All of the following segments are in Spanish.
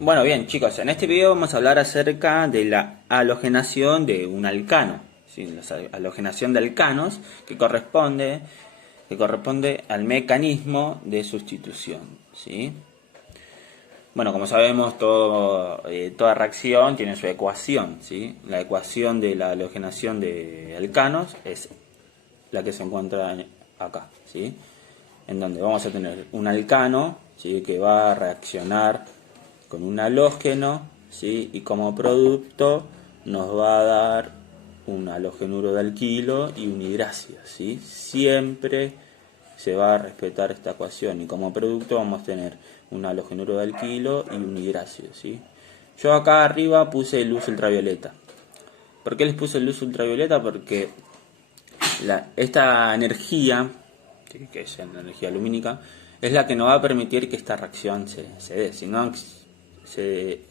Bueno, bien, chicos, en este video vamos a hablar acerca de la halogenación de un alcano, ¿sí? La halogenación de alcanos que corresponde al mecanismo de sustitución, ¿sí? Bueno, como sabemos, toda reacción tiene su ecuación, ¿sí? La ecuación de la halogenación de alcanos es la que se encuentra acá, ¿sí? En donde vamos a tener un alcano, ¿sí? Que va a reaccionar con un halógeno, ¿sí? Y como producto nos va a dar un halogénuro de alquilo y un hidrácido, ¿sí? Siempre se va a respetar esta ecuación y como producto vamos a tener un halogénuro de alquilo y un hidrácido, ¿sí? Yo acá arriba puse luz ultravioleta. ¿Por qué les puse luz ultravioleta? Porque esta energía, que es energía lumínica, es la que nos va a permitir que esta reacción se dé. Si no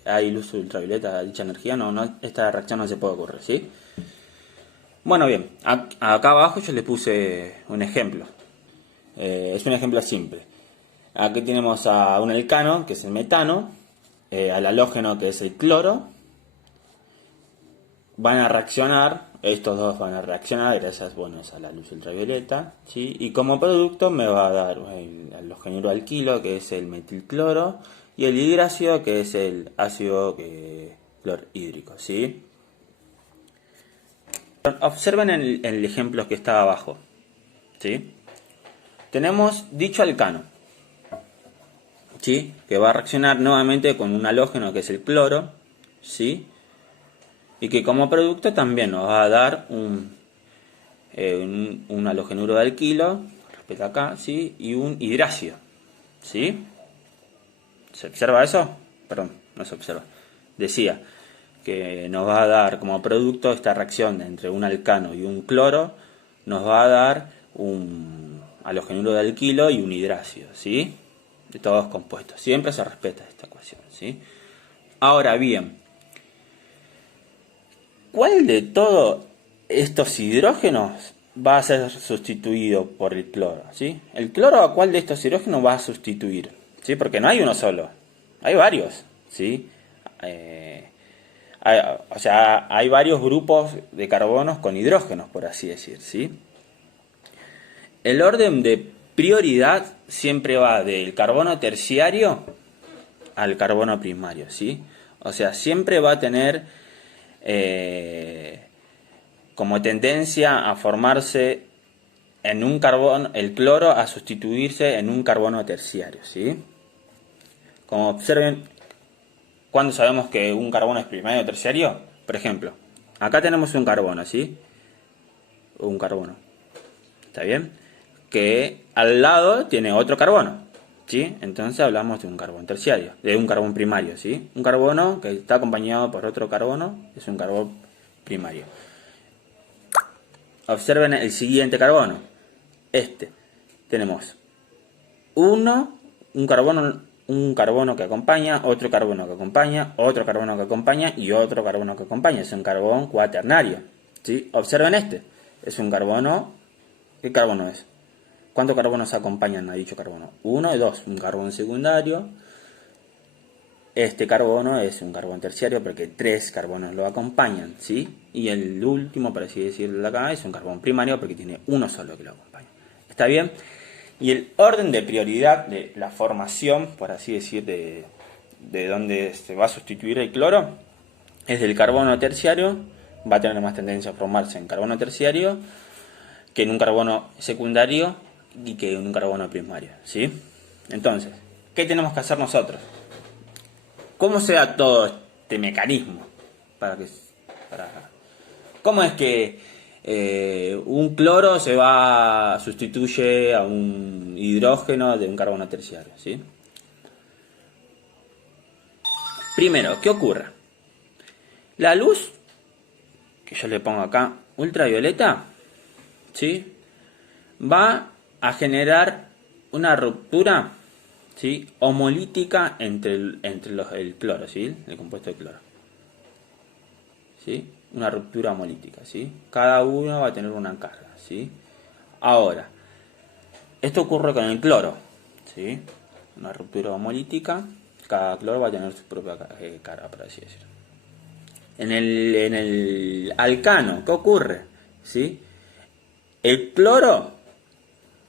hay luz ultravioleta a dicha energía, esta reacción no se puede ocurrir, ¿sí? Bueno, bien, acá abajo yo les puse un ejemplo. Es un ejemplo simple. Aquí tenemos a un alcano, que es el metano, al halógeno, que es el cloro. Van a reaccionar, estos dos van a reaccionar gracias, bueno, a la luz ultravioleta, ¿sí? Y como producto me va a dar el halogénuro alquilo, que es el metilcloro, y el hidrácido, que es el ácido clorhídrico, ¿sí? Observen el ejemplo que está abajo, ¿sí? Tenemos dicho alcano, ¿sí? Que va a reaccionar nuevamente con un halógeno, que es el cloro, ¿sí? Y que como producto también nos va a dar un halogenuro de alquilo, respecto acá, ¿sí? Y un hidrácido, ¿sí? ¿Se observa eso? Perdón, no se observa. Decía que nos va a dar como producto esta reacción entre un alcano y un cloro, nos va a dar un halogenuro de alquilo y un hidrácido, ¿sí? De todos compuestos. Siempre se respeta esta ecuación, ¿sí? Ahora bien, ¿cuál de todos estos hidrógenos va a ser sustituido por el cloro? ¿Sí? ¿El cloro a cuál de estos hidrógenos va a sustituir? ¿Sí? Porque no hay uno solo, hay varios, ¿sí? Eh, o sea, hay varios grupos de carbonos con hidrógenos, por así decir, ¿sí? El orden de prioridad siempre va del carbono terciario al carbono primario, ¿sí? O sea, siempre va a tener como tendencia a formarse en un carbono, el cloro a sustituirse en un carbono terciario, ¿sí? Como observen, ¿cuándo sabemos que un carbono es primario o terciario? Por ejemplo, acá tenemos un carbono, ¿sí? Un carbono, ¿está bien? Que al lado tiene otro carbono, ¿sí? Entonces hablamos de un carbono terciario, de un carbono primario, ¿sí? Un carbono que está acompañado por otro carbono es un carbono primario. Observen el siguiente carbono. Tenemos un carbono que acompaña, otro carbono que acompaña, otro carbono que acompaña y otro carbono que acompaña. Es un carbón cuaternario, ¿sí? Observen es un carbono. ¿Qué carbono es? ¿Cuántos carbonos acompañan a dicho carbono? Uno y dos, un carbón secundario. Este carbono es un carbón terciario porque tres carbonos lo acompañan, ¿sí? Y el último, por así decirlo de acá, es un carbón primario porque tiene uno solo que lo acompaña. ¿Está bien? Y el orden de prioridad de la formación, por así decir, de donde se va a sustituir el cloro, es del carbono terciario, va a tener más tendencia a formarse en carbono terciario que en un carbono secundario y que en un carbono primario, ¿sí? Entonces, ¿qué tenemos que hacer nosotros? ¿Cómo se da todo este mecanismo? Para que, para, ¿Cómo es que un cloro sustituye a un hidrógeno de un carbono terciario? ¿Sí? Primero, ¿qué ocurre? La luz, que yo le pongo acá, ultravioleta, ¿sí? Va a generar una ruptura, ¿sí? Homolítica entre el cloro, ¿sí? El compuesto de cloro, ¿sí? Una ruptura homolítica, ¿sí? Cada uno va a tener una carga, ¿sí? Ahora, esto ocurre con el cloro, ¿sí? Una ruptura homolítica, cada cloro va a tener su propia carga, por así decirlo. En el alcano, ¿qué ocurre? ¿Sí? El cloro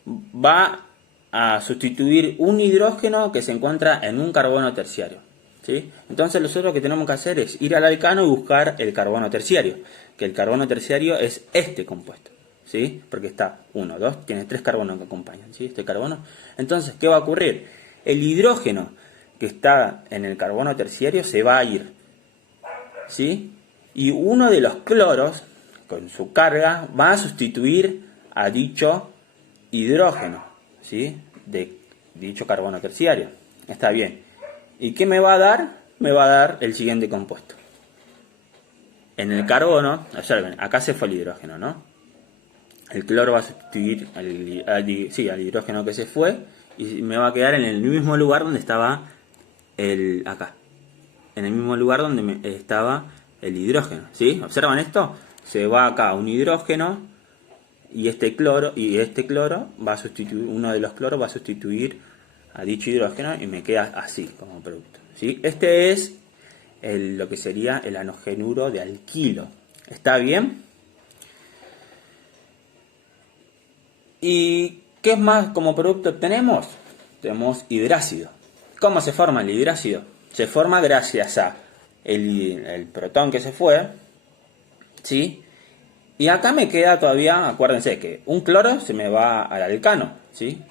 va a sustituir un hidrógeno que se encuentra en un carbono terciario. ¿Sí? Entonces nosotros lo que tenemos que hacer es ir al alcano y buscar el carbono terciario, que el carbono terciario es este compuesto, ¿sí? Porque está 1, 2, tiene 3 carbonos que acompañan, ¿sí? Este carbono. Entonces, ¿qué va a ocurrir? El hidrógeno que está en el carbono terciario se va a ir, ¿sí? Y uno de los cloros, con su carga, va a sustituir a dicho hidrógeno, ¿sí? De dicho carbono terciario. Está bien. ¿Y qué me va a dar? Me va a dar el siguiente compuesto. En el carbono, observen, acá se fue el hidrógeno, ¿no? El cloro va a sustituir al hidrógeno que se fue y me va a quedar en el mismo lugar donde estaba acá. En el mismo lugar donde estaba el hidrógeno, ¿sí? ¿Observan esto? Se va acá un hidrógeno y este cloro va a sustituir, uno de los cloros va a sustituir a dicho hidrógeno y me queda así como producto, ¿sí? Este es lo que sería el halogenuro de alquilo. ¿Está bien? ¿Y qué más como producto tenemos? Tenemos hidrácido. ¿Cómo se forma el hidrácido? Se forma gracias a el protón que se fue, ¿sí? Y acá me queda todavía, acuérdense que un cloro se me va al alcano, ¿sí?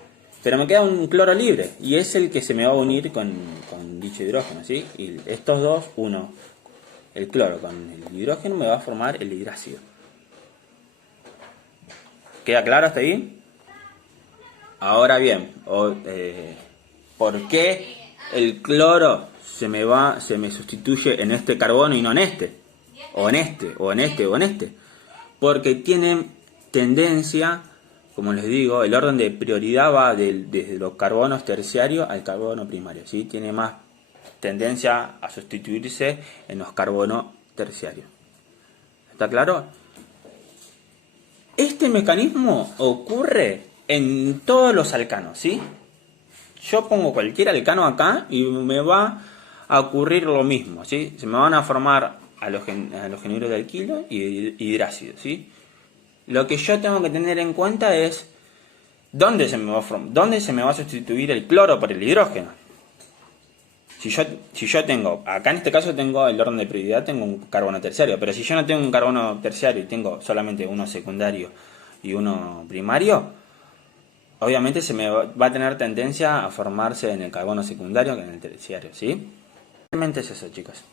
Pero me queda un cloro libre y es el que se me va a unir con dicho hidrógeno, ¿sí? Y estos dos, el cloro con el hidrógeno me va a formar el hidrácido. ¿Queda claro hasta ahí? Ahora bien, ¿por qué el cloro se me sustituye en este carbono y no en este? O en este, o en este, o en este. Porque tienen tendencia, como les digo, el orden de prioridad va desde los carbonos terciarios al carbono primario, ¿sí? Tiene más tendencia a sustituirse en los carbonos terciarios. ¿Está claro? Este mecanismo ocurre en todos los alcanos, ¿sí? Yo pongo cualquier alcano acá y me va a ocurrir lo mismo, ¿sí? Se me van a formar halogenuros de alquilo y hidrácido, ¿sí? Lo que yo tengo que tener en cuenta es dónde se me va a sustituir el cloro por el hidrógeno. Si yo tengo, acá en este caso tengo el orden de prioridad, tengo un carbono terciario, pero si yo no tengo un carbono terciario y tengo solamente uno secundario y uno primario, obviamente se me va a tener tendencia a formarse en el carbono secundario que en el terciario, ¿sí? Realmente es eso, chicos.